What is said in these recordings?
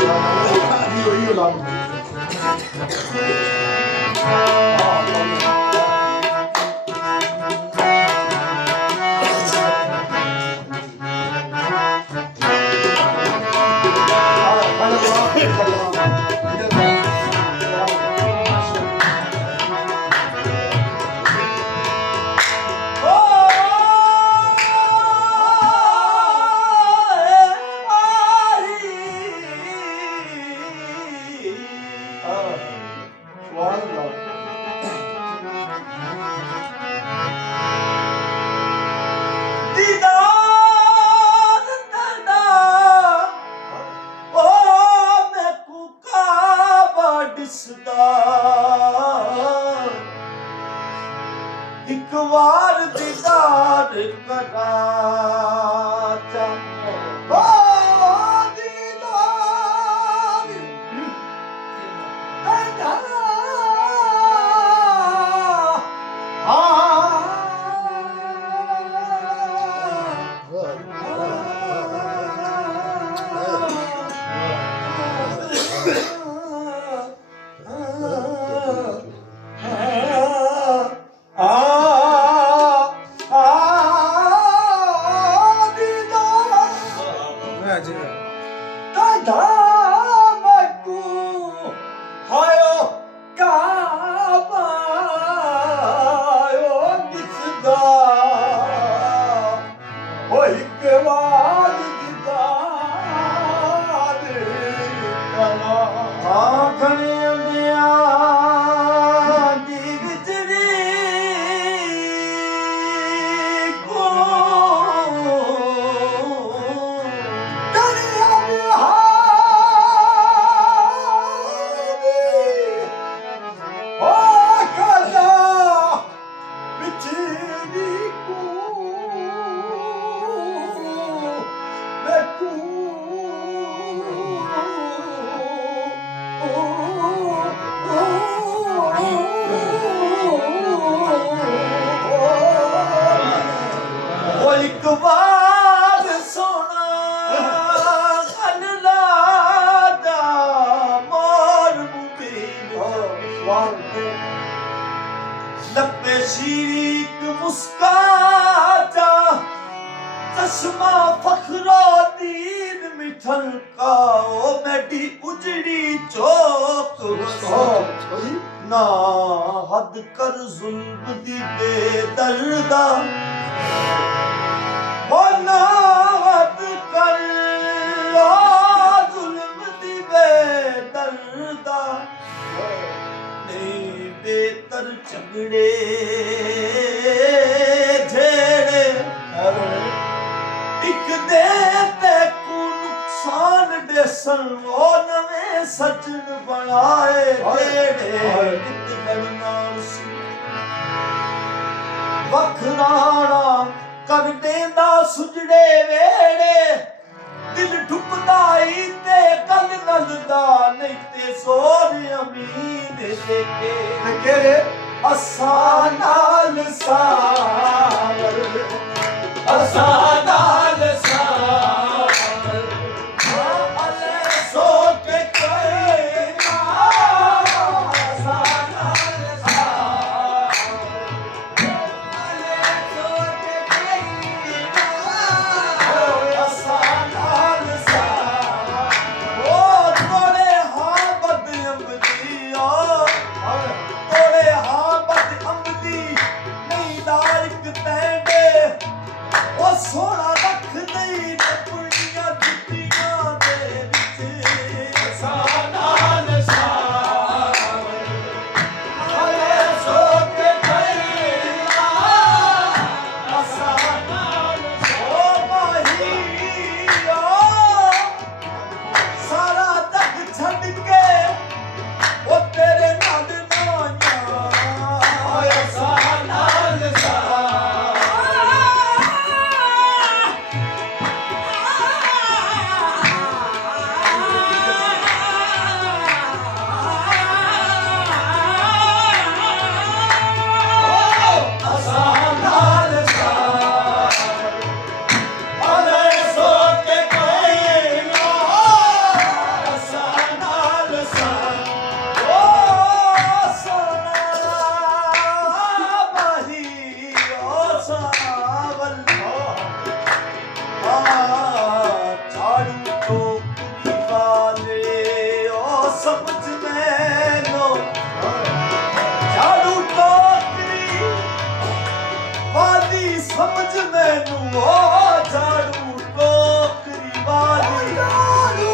이거 나무. ਇੱਕ ਵਾਰ ਦੀਦਾਰ ਕਰਾ ਚਾਹੋ ਦੀਦਾਰ ਕਰਾ लपे शीक मुस्काता चश्मा फखरो दीन मिठल का ओ मेडी उजड़ी चौक ना हद कर जुल्म दी बेदर्दा ओ ना हद कर जुल्म दी बेदर्दा बेतर झगड़े झेड़े एक दे ते को नुकसान दे सन ओ नवे सजन बनाए ढेड़े कित करना सी वखराना कर देंदा सुजड़े वेड़े दिल ठुकदाई ते गल नलदा नहीं ते सोर अमीन देके केरे असा नाल सावर असा नाल सावर अले सो के कोई असा नाल सावर अले सो के कोई असा झाड़ू टोकरी वाली झाड़ू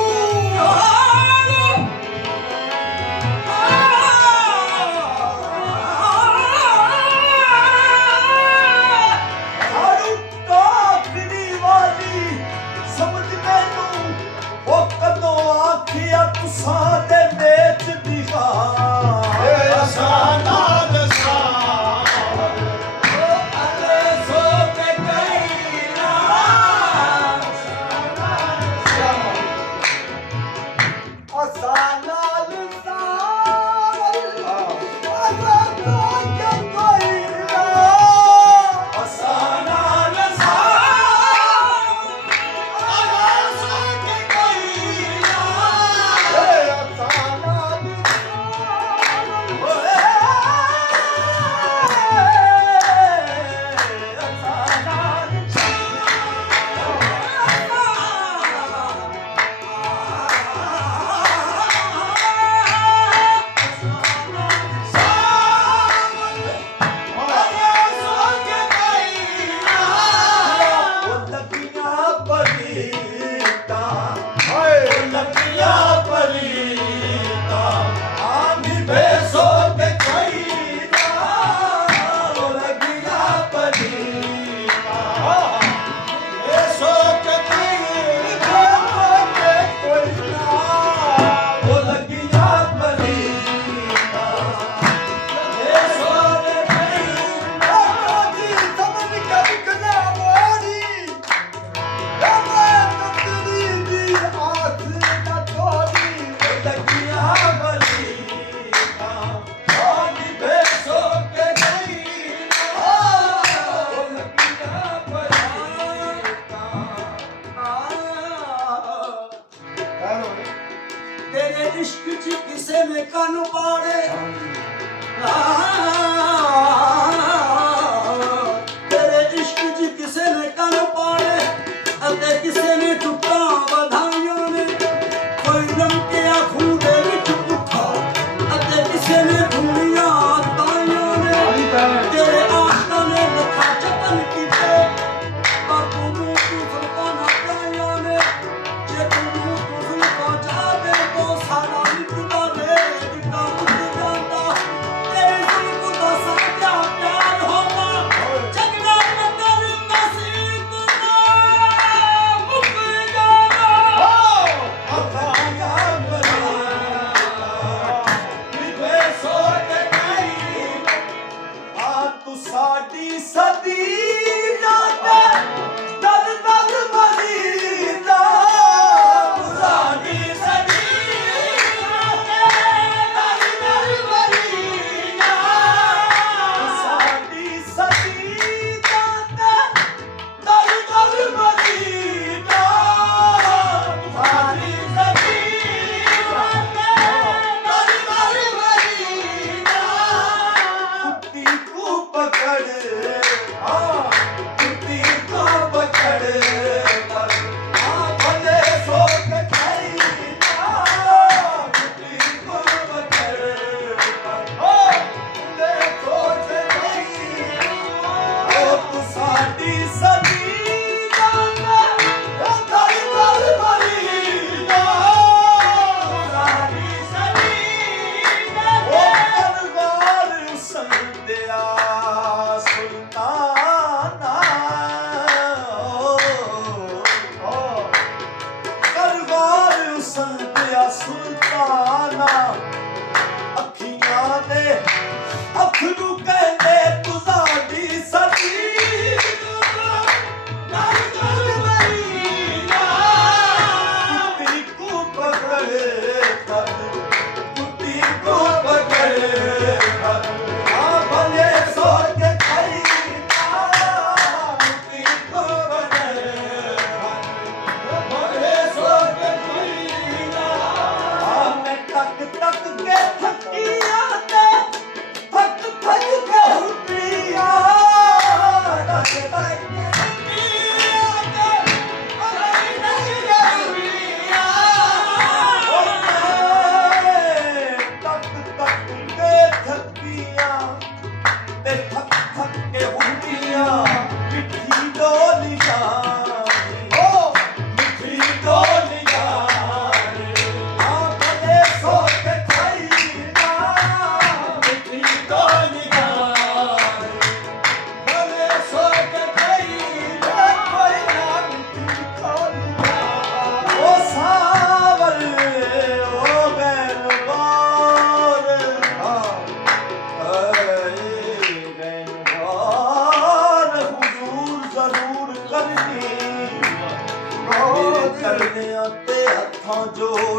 टोकरी वाली समझ मैनू वो कदों आखिया तुसां दे मेच दिखा इश्क च किसे ने कन पाड़े तेरे इश्क च किसे ने कन पाड़े अते किसे ने टुटा बधाइयों ने कोई लमकिया खूदे विच भुखा अते किसे ने धूलियां ताइयों ने तेरे आशा ने लखा जतन कीते पर तू सुल्ताना पाइयों ने जे तू सुल्तान जावे तो सारा निकदा रे दिखा मुझ जाता तेरे सुल्तान दा सच्चा प्यार होता जगना नगर मसीत ना मुक जाना अफाया बना विवे सोच गई आ तू साडी सदी जाता दल दल मरीदा साडी सदी जाता दल दल मरीदा साडी सदी जाता दल दल मरीदा साडी सदी जाता दल दल मरीदा कुत्ती को पकड़ कुत्ती को पकड़ भले सो के खरीदा कुत्ती को पकड़ भले सो के खरीदा तू साडी सदी जाता दल दल मरीदा साडी सदी जाता दरबार संदिया सुल्ताना दरबार संदिया सुल्ताना अखियां दे अखरू कहंदे तू साडी सदी दल दल मरीदा कुत्ती को पकड़ कुत्ती को पकड़ भले सो के खरीदा कुत्ती को पकड़ भले सो के खरीदा मैं तक तक के थकिया दे थक थक के उठिया तक तक के थकिया दे थक थक के उठिया तक तक के थकिया ते थक थक के उठिया मिठी डोली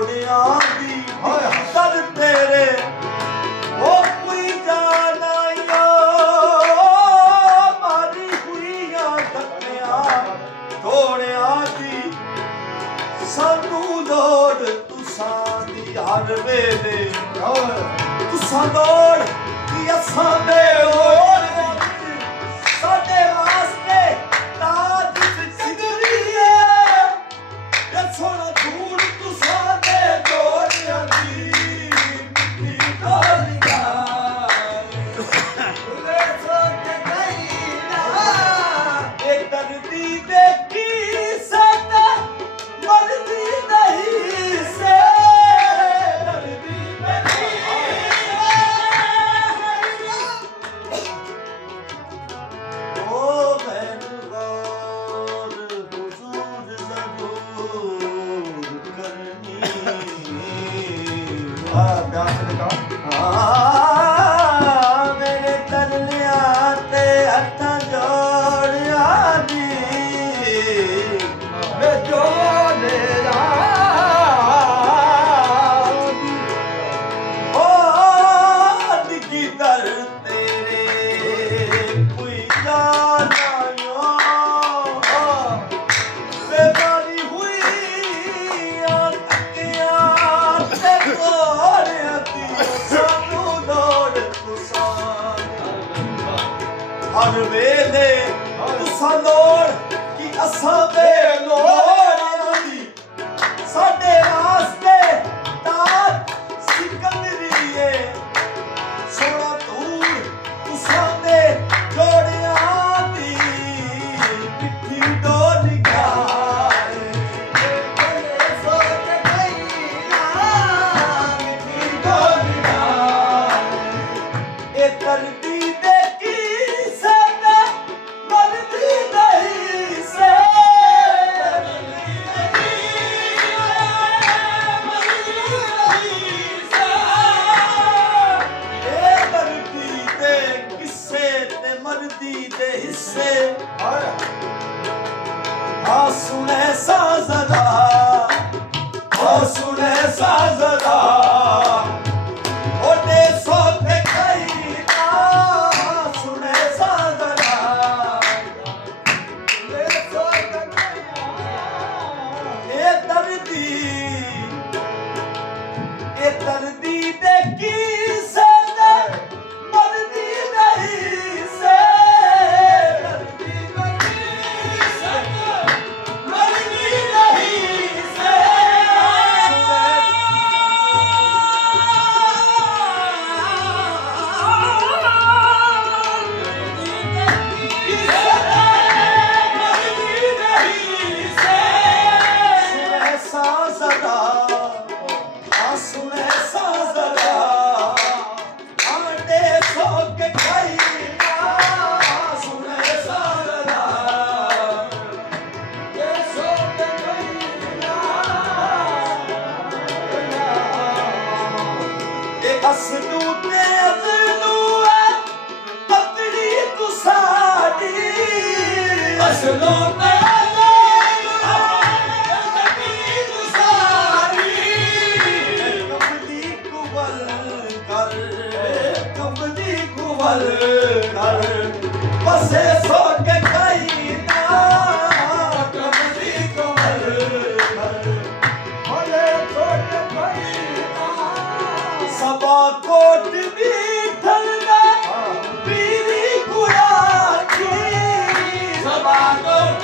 ਜੋੜਿਆਂ ਦੀ ਦਰ ਤੇਰੇ ਉਹ ਕੋਈ ਜਾਣਾਇਆ ਮਾਰੀ ਹੋਈਆਂ ਧੱਕਿਆਂ ਥੋੜਿਆਂ ਦੀ ਸਾਨੂੰ ਲੋੜ ਤੁਸਾਂ ਦੀ ਹਰ ਵੇਲੇ ਤੁਸਾਂ ਲੋੜ ਕਿ ਅਸਾਂ ਦੇ ਲੋੜ ਸਾਡੇ ਵਾਸਤੇ ਤਾਜ ਚੰਗਰੀ ਹੈ ਇਹ ਸੋਹਣਾ ਧੂੜ ਤੁਸਾਂ ਦੇ ਜੋੜਿਆਂ ਦੀ ਮਿੱਟੀ ਡੋਲੀਆਂ ਉਹਦੇ ਸੋਚ ਗਈ ਨਾ ਇਹ ਦਰਦੀ ਦੇ ਕੀ ਸਤ ਮਰਦੀ ਨਹੀਂ ਸੇ ਦਰਦੀ ਨਹੀਂ ਉਹ ਬੈਨਵਾਰ ਹੁਜ਼ੂਰ ਜ਼ਰੂਰ ਕਰਨੀ ਪਿਆਰ ਸੇ ਲਗਾ ਮੇਰੇ ਤਰਲਿਆਂ ਤੇ ਹੱਥਾਂ ਜੋੜਿਆਂ ਦੀ ਵੇ ਜੋੜਿਆਂ ਦੀ ਓ ਡਿੱਗੀ ਦਰ ਤੇਰੇ ਕੋਈ ਜਾਣਾਇਆ ਵੇ ਮਾਰੀ ਹੋਈ ਅੱਖੀਆਂ ਤੇ ਕੋਰਿਆਂ ਦੀ ਸਾਨੂੰ ਲੋੜ ਤੁਸਾਂ ਹਰ ਵੇਲੇ ਤੁਸਾਂ ਲੋੜ ਕਿ ਅਸਾਂ ਦੇ ਲੋੜ ਦੀ ਸਾਡੇ ਵਾਸਤੇ ਤਾਜ ਸਿਕੰਦਰੀਏ ਸੋਹਣਾ ਧੂੜ ਤੁਸਾਂ ਦੇ ਜੋੜਿਆਂ ਦੀ ਮਿੱਠੀ ਡੋਲੀਆਂ ਸੋਚ ਗਈ ਨਾ ਮਿੱਠੀ ਡੋਲੀਆਂ ਇਹ ਦਰਦੀ ਦੇ ਕੀ ਸਤ ਮਰਦੀ ਨਹੀਂ ਸੇ ਇਹ ਦਰਦੀ ਦੇ ਕਿੱਸੇ ਤੇ ਮਰਦੀ ਦੇ ਹਿੱਸੇ ਆ ਸੁਣੇ ਸਾਜ਼ਦਾ ਆ ਸੁਣੇ ਸਾਜ਼ਦਾ ਉਹਨੇ ਸੋਤੇ ਕਈ ਨਾ ਸੁਣੇ ਸਾਜ਼ਦਾ ਉਹਨੇ ਸੋਤੇ ਕਈ ਇਹ ਦਰਦੀ ਦੇ ਕੀ ਸਤ ਮਰਦੀ ਨਹੀਂ ਸੇ ਦਰਦੀ ਨਹੀਂ ਸਤ ਮਰਦੀ ਨਹੀਂ ਸੇ ਸੁਣੇ ਸਾਜ਼ਦਾ ਸੁਣੇ ਸਾਜ਼ਦਾ ਆਂਡੇ ਸੋਕ ਖਾਈ ਨਾ ਸੁਣੇ ਸਾਜ਼ਦਾ ਇਹ ਸੋਕ ਖਾਈ ਨਾ ਇਹ ਅਸਲੂ ਤੇ ਅਸਲੂ ਹੈ ਪਤੜੀ ਤੂੰ ਸਾਡੀ ਅਸਲੂ ਤੇ ਬਸੇ ਸੋ ਕੇ ਕਈ ਨਾ ਕਮਲੀ ਕੋਲ ਹੋਲੇ ਕੋਟ ਕਈ ਨਾ ਸਭਾ ਕੋਟ ਵੀ ਥਲਦਾ ਪੀਰੀ ਕੁੜਾ ਕੀ ਸਭਾ ਕੋਟ